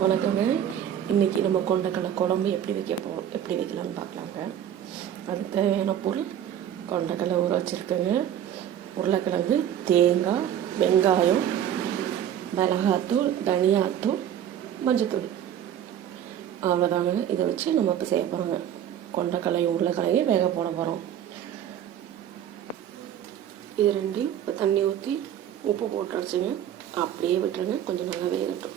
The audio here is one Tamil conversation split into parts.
வணக்கங்க. இன்றைக்கி நம்ம கொண்டக்கடலை குழம்பு எப்படி வைக்கலாம்னு பார்க்கலாங்க. அதுக்கு தேவையான பொருள் கொண்டக்கடலை ஊற வச்சுருக்கேங்க, உருளைக்கிழங்கு, தேங்காய், வெங்காயம், மிளகாத்தூள், தனியாத்தூள், மஞ்சத்தூள். அவ்வளோதாங்க. இதை வச்சு நம்ம இப்போ செய்ய போகிறோங்க. கொண்டக்கடலையும் உருளைக்கிழங்கையும் வேக போட போகிறோம். இது ரெண்டையும் இப்போ தண்ணி ஊற்றி உப்பு போட்டு அரைச்சிங்க, அப்படியே விட்டுருங்க. கொஞ்சம் நல்லா வேகட்டும்.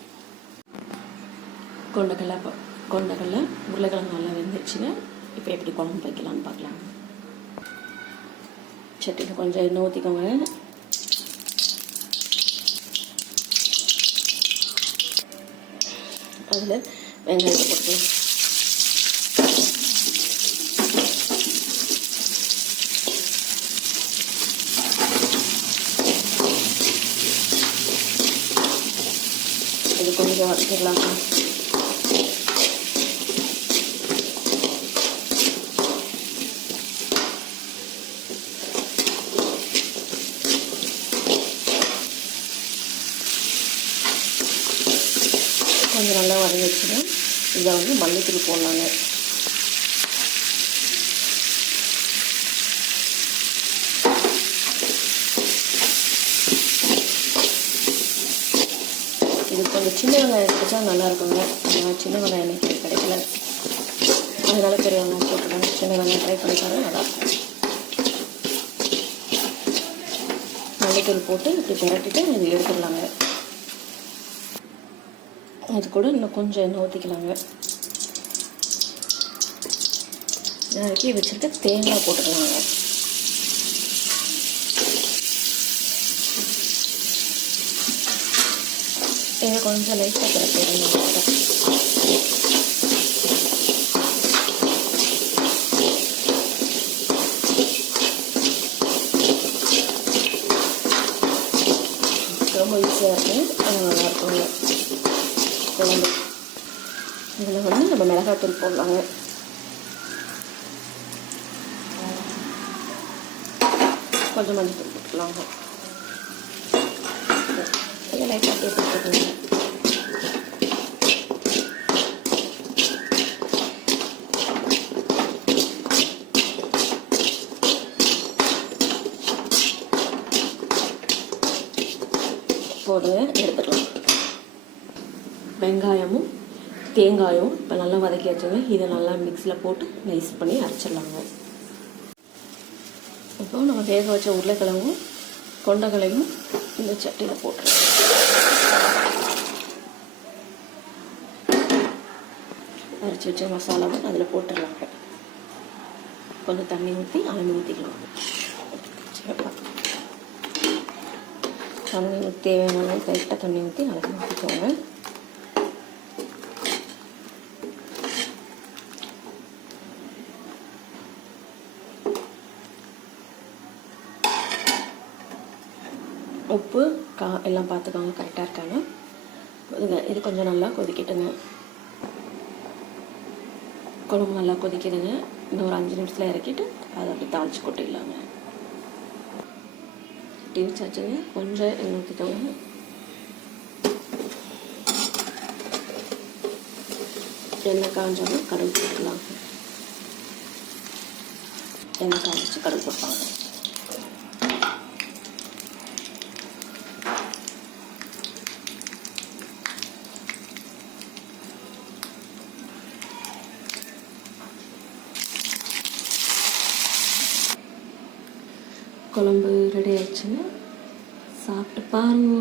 கொண்டக்கடலை உருளைக்கிழங்கு நல்லா வெந்துச்சுங்க. இப்போ எப்படி குழம்பு வைக்கலாம்னு பார்க்கலாம். சட்டியில் கொஞ்சம் எண்ணெய் ஊற்றிக்கோங்க. அதில் வெங்காயத்தை போட்டுக்கலாம். இது கொஞ்சம் வதக்கிடலாமா. கொஞ்சம் நல்லா வதங்கிடுச்சுன்னா இதை வந்து மல்லித்தூள் போடலாங்க. இது கொஞ்சம் சின்ன வெங்காயம் கிடைச்சா நல்லா இருக்குங்க. சின்ன வெங்காயம் எனக்கு கிடைக்கல, அதனால பெரிய வெங்காயம் போட்டுருங்க. சின்ன வெங்காயம் ட்ரை பண்ணிக்காங்க, நல்லாயிருக்கும். மல்லித்தூள் போட்டு இப்படி பரட்டிட்டு இது எடுத்துடலாங்க. அது கூட இன்னும் கொஞ்சம் எண்ணெய் ஊற்றிக்கலாங்க. நறுக்கி வச்சுருக்க தேங்காய் போட்டுக்கலாங்க. இதை கொஞ்சம் லைட்டாக கிடப்பிடுங்க. ரொம்ப ஈஸியாக இருக்குது, அது நல்லாயிருக்குங்க குழம்பு. இதில் வந்து நம்ம மிளகாத்தூள் போடலாங்க. கொஞ்சம் மஞ்சள் போட்டுக்கலாங்க. இதை லைட்டாக போட்டுக்கோங்க. போடுங்க, எடுத்துக்கலாம். வெங்காயமும் தேங்காயும் இப்போ நல்லா வதக்கி வச்சுங்க. இதை நல்லா மிக்ஸியில் போட்டு நைஸ் பண்ணி அரைச்சிடலாங்க. இப்போ நம்ம வேக வச்ச உருளைக்கிழங்கும் கொண்டக்கடலையும் இந்த சட்டியில் போட்டுருங்க. அரைச்சி வச்ச மசாலாவை அதில் போட்டுடலாங்க. கொஞ்சம் தண்ணி ஊற்றி அளந்து ஊற்றிக்கலாம். தண்ணி தேவையான லைட்டாக தண்ணி ஊற்றி அளந்து ஊற்றிக்கோங்க. உப்பு எல்லாம் பார்த்துக்கோங்க, கரெக்டாக இருக்காங்க. இது கொஞ்சம் நல்லா கொதிக்கிட்டுங்க. குழம்பு நல்லா கொதிக்குதுங்க. இன்னும் ஒரு 5 நிமிஷத்தில் இறக்கிட்டு அதை அப்படி தாளித்து கொட்டிடலாங்க. டீ வச்சாச்சுங்க. கொஞ்சம் எண்ணெய் ஊற்றிக்கோங்க. எண்ணெய் காஞ்சாலும் கடுகு போட்டுக்கலாம். எண்ணெய் காய்ச்சி கடுகு போட்டாங்க. குழம்பு ரெடி ஆயிடுச்சுங்க. சாப்பிட்டு பாருங்க.